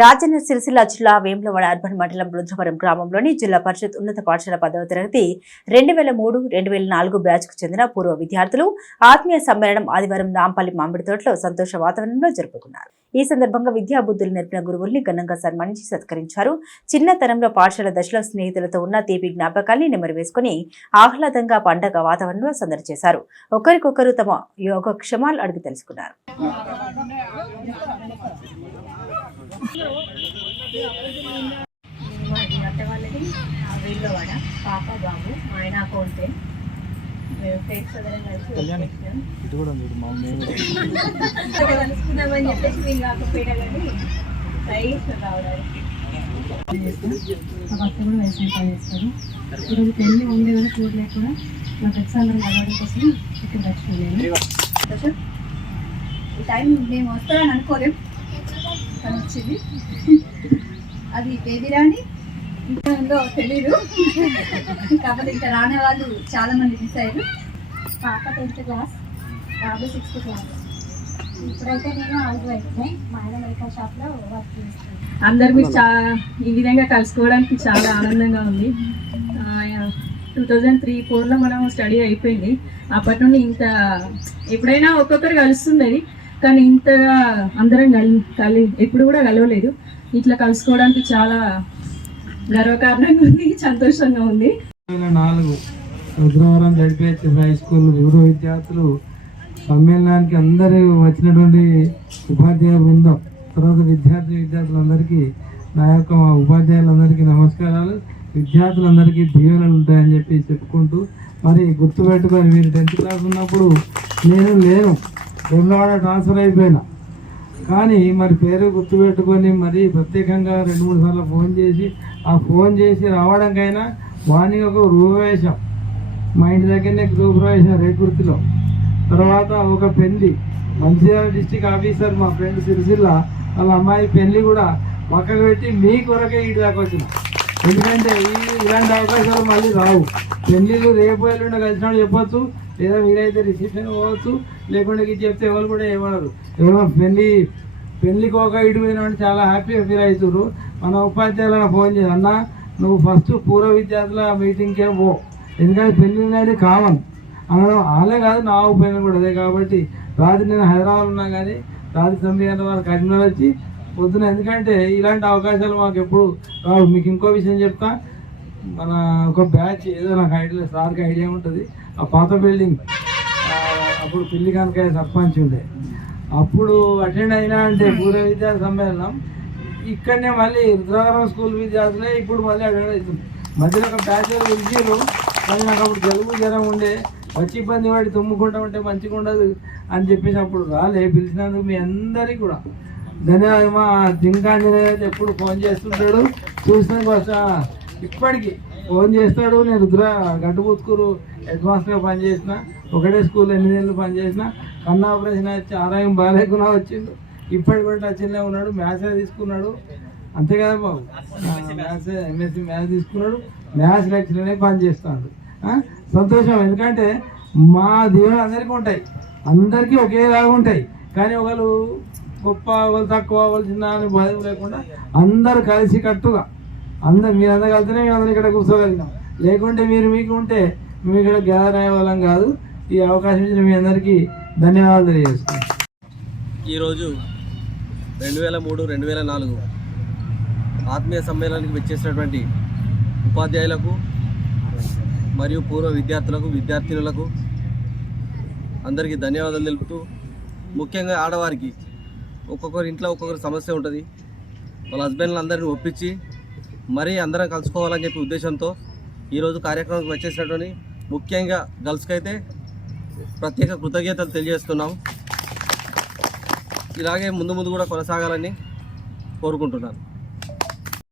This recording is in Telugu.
రాజన్న సిరిసిల్ల జిల్లా వేములవాడ అర్బన్ మండలం రుద్రవరం గ్రామంలోని జిల్లా పరిషత్ ఉన్నత పాఠశాల పదవ తరగతి రెండు వేల మూడు రెండు వేల నాలుగు బ్యాచ్కు చెందిన పూర్వ విద్యార్థులు ఆత్మీయ సమ్మేళనం ఆదివారం నాంపల్లి మామిడి తోటలో సంతోష వాతావరణంలో జరుపుకున్నారు. ఈ సందర్భంగా విద్యాబుద్ధులు నేర్పిన గురువుల్ని ఘనంగా సన్మానించి సత్కరించారు. చిన్నతనంలో పాఠశాల దశలో స్నేహితులతో ఉన్న తీపి జ్ఞాపకాల్ని నెమరువేసుకుని ఆహ్లాదంగా పండగ వాతావరణంలో సందడి చేశారు. ఒకరికొకరు తమ యోగక్షమాలు అడిగి తెలుసుకున్నారు. అత్త వాళ్ళది వీళ్ళవాడ పాప బాబు మా ఆయన అకౌంటే. ఇటు కూడా చూడు మా కలుసుకుందామని చెప్పేసి వీళ్ళు కాకపోయినా కానీ చేస్తాం రావడానికి. మా భర్త కూడా వ్యవసాయం పని చేస్తారు. ఈరోజు పెళ్ళి ఉండే కూడా చూడలేక కూడా మా ఫ్రెండ్స్ అందరం కలవడం కోసం ఇక్కడ ఈ టైం మేము వస్తామని అనుకోలేం. కానీ వచ్చింది. అది బేబీ రాని? ఇంకా ఉందో తెలీదు. కాకపోతే ఇంకా రాని వాళ్ళు చాలా మంది మిస్ అయ్యారు. పాప టెన్త్ క్లాస్ బాబు సిక్స్త్ క్లాస్ ఇప్పుడైతే నేను హౌస్ వైఫ్ని మా ఆయన మెడికల్ షాప్లో వర్క్ చేస్తాను అందరు మీరు చా ఈ విధంగా కలుసుకోవడానికి చాలా ఆనందంగా ఉంది. టూ థౌజండ్ త్రీ ఫోర్లో మనం స్టడీ అయిపోయింది. అప్పటి నుండి ఇంత ఎప్పుడైనా ఒక్కొక్కరు కలుస్తుంది అది కానీ ఇంతగా అందరం కలి కలి ఎప్పుడు కూడా కలవలేదు. ఇట్లా కలుసుకోవడానికి చాలా గర్వకారణంగా ఉంది సంతోషంగా ఉంది. నాలుగు రుద్రవరం జడ్పిహెచ్ఎస్ హై స్కూల్ పూర్వ విద్యార్థులు సమ్మేళనానికి అందరూ వచ్చినటువంటి ఉపాధ్యాయ బృందం తర్వాత విద్యార్థి విద్యార్థులందరికీ నా యొక్క మా ఉపాధ్యాయులందరికీ నమస్కారాలు. విద్యార్థులందరికీ దీవెనలు ఉంటాయని చెప్పి చెప్పుకుంటూ మరి గుర్తుపెట్టుకొని మీరు టెన్త్ క్లాస్ ఉన్నప్పుడు నేను లేను. వేములవాడ ట్రాన్స్ఫర్ అయిపోయినా. కానీ మరి పేరు గుర్తుపెట్టుకొని మరి ప్రత్యేకంగా రెండు మూడు సార్లు ఫోన్ చేసి ఆ ఫోన్ చేసి రావడానికైనా మార్నింగ్ ఒక రూపవేశం మా ఇంటి దగ్గరనే గృహప్రవేశం రేకుర్తిలో తర్వాత ఒక పెళ్ళి. మంచిర్యాల డిస్టిక్ ఆఫీసర్ మా ఫ్రెండ్ సిరిసిల్ల వాళ్ళ అమ్మాయి పెళ్ళి కూడా పక్కకు పెట్టి మీ కొరకే ఇటు దాకా వచ్చిన ఎందుకంటే ఈ ఇలాంటి అవకాశాలు మళ్ళీ రావు. పెళ్ళిళ్ళు రేపు ఎల్లుండి కలిసినాడు చెప్పొచ్చు లేదా మీరైతే రిసెప్షన్ పోవచ్చు లేకుంటే ఇది చెప్తే ఎవరు కూడా ఏమన్నారు ఎవరో పెళ్ళి పెళ్ళికి ఒక ఇటు పోయినామంటే చాలా హ్యాపీగా ఫీల్ అవుతారు మన ఉపాధ్యాయులను ఫోన్ చేయాలి అన్న నువ్వు ఫస్ట్ పూర్వ విద్యార్థుల మీటింగ్కే పో. ఎందుకంటే పెళ్ళి అనేది కామన్ అనడం వాళ్ళే కాదు నా ఉపయోగం కూడా అదే కాబట్టి రాత్రి నేను హైదరాబాద్ ఉన్నా కానీ రాత్రి తొమ్మిది గంటల వరకు కరీంనగర్ వచ్చి పొద్దున ఎందుకంటే ఇలాంటి అవకాశాలు మాకు ఎప్పుడు రావు. మీకు ఇంకో విషయం చెప్తా. మన ఒక బ్యాచ్ ఏదో నాకు ఐడియా సార్కి ఐడియా ఉంటుంది. ఆ పాత బిల్డింగ్. అప్పుడు పిల్లి కనుక సర్పంచ్ ఉండే. అప్పుడు అటెండ్ అయినా అంటే పూర్వ విద్యార్థి సమ్మేళనం. ఇక్కడనే మళ్ళీ రుద్రాగరం స్కూల్ విద్యార్థులే ఇప్పుడు మళ్ళీ అటెండ్ అవుతుంది. మధ్యలో ఒక బ్యాచులర్ విద్యలు మళ్ళీ నాకు అప్పుడు జలుబు జ్వరం ఉండే. వచ్చి ఇబ్బంది పడి తుమ్ముకుంటా ఉంటే మంచిగా ఉండదు అని చెప్పేసి అప్పుడు రాలే పిలిచినందుకు మీ అందరికీ కూడా. ధన్యవాదాలు మా జింకాంజనేయ ఎప్పుడు ఫోన్ చేస్తుంటాడు. చూసినందుకు వస్తా. ఇప్పటికీ ఫోన్ చేస్తాడు. నేను రుద్ర గడ్డుపుత్కూరు హెడ్ పనిచేసిన ఒకటే స్కూల్ ఎనిమిదేళ్ళు పనిచేసిన కన్నా ఆపరేషన్ వచ్చి ఆదాయం బాగాలేకున్నా వచ్చిండు. ఇప్పటికి కూడా టచ్లో ఉన్నాడు మ్యాథ్స్ తీసుకున్నాడు. అంతే కదా బాబు? మ్యాథ్స్ ఎంఎస్సి మ్యాథ్స్ తీసుకున్నాడు మ్యాథ్స్ లెక్చర్నే పనిచేస్తున్నాడు సంతోషం. ఎందుకంటే మా దేవుడు అందరికీ ఉంటాయి. అందరికీ ఒకేలాగా ఉంటాయి. కానీ ఒకళ్ళు గొప్ప వాళ్ళు తక్కువ వాళ్ళు చిన్న అని బాధ్యం లేకుండా అందరు కలిసి కట్టుగా. అందరు మీరందరూ కలిసినే మేము అందరం ఇక్కడ కూర్చోగలిగినాం. లేకుంటే మీరు మీకు ఉంటే మేము ఇక్కడ గ్యాదర్ అయ్యే వాళ్ళం కాదు ఈ అవకాశం ఇచ్చిన మీ అందరికీ ధన్యవాదాలు తెలియజేస్తున్నాం ఈరోజు రెండు వేల మూడు రెండు వేల నాలుగు ఆత్మీయ సమ్మేళనానికి వచ్చేసినటువంటి ఉపాధ్యాయులకు మరియు పూర్వ విద్యార్థులకు విద్యార్థినులకు అందరికీ ధన్యవాదాలు తెలుపుతూ ముఖ్యంగా ఆడవారికి ఒక్కొక్కరి ఇంట్లో ఒక్కొక్కరి సమస్య ఉంటుంది. వాళ్ళ హస్బెండ్లు అందరిని ఒప్పించి మరీ అందరం కలుసుకోవాలని చెప్పి ఉద్దేశంతో ఈరోజు కార్యక్రమానికి వచ్చేసినటువంటి ముఖ్యంగా గర్ల్స్కి అయితే ప్రత్యేక కృతజ్ఞతలు తెలియజేస్తున్నాం. ఇలాగే ముందు ముందు కూడా కొనసాగాలని కోరుకుంటున్నాను.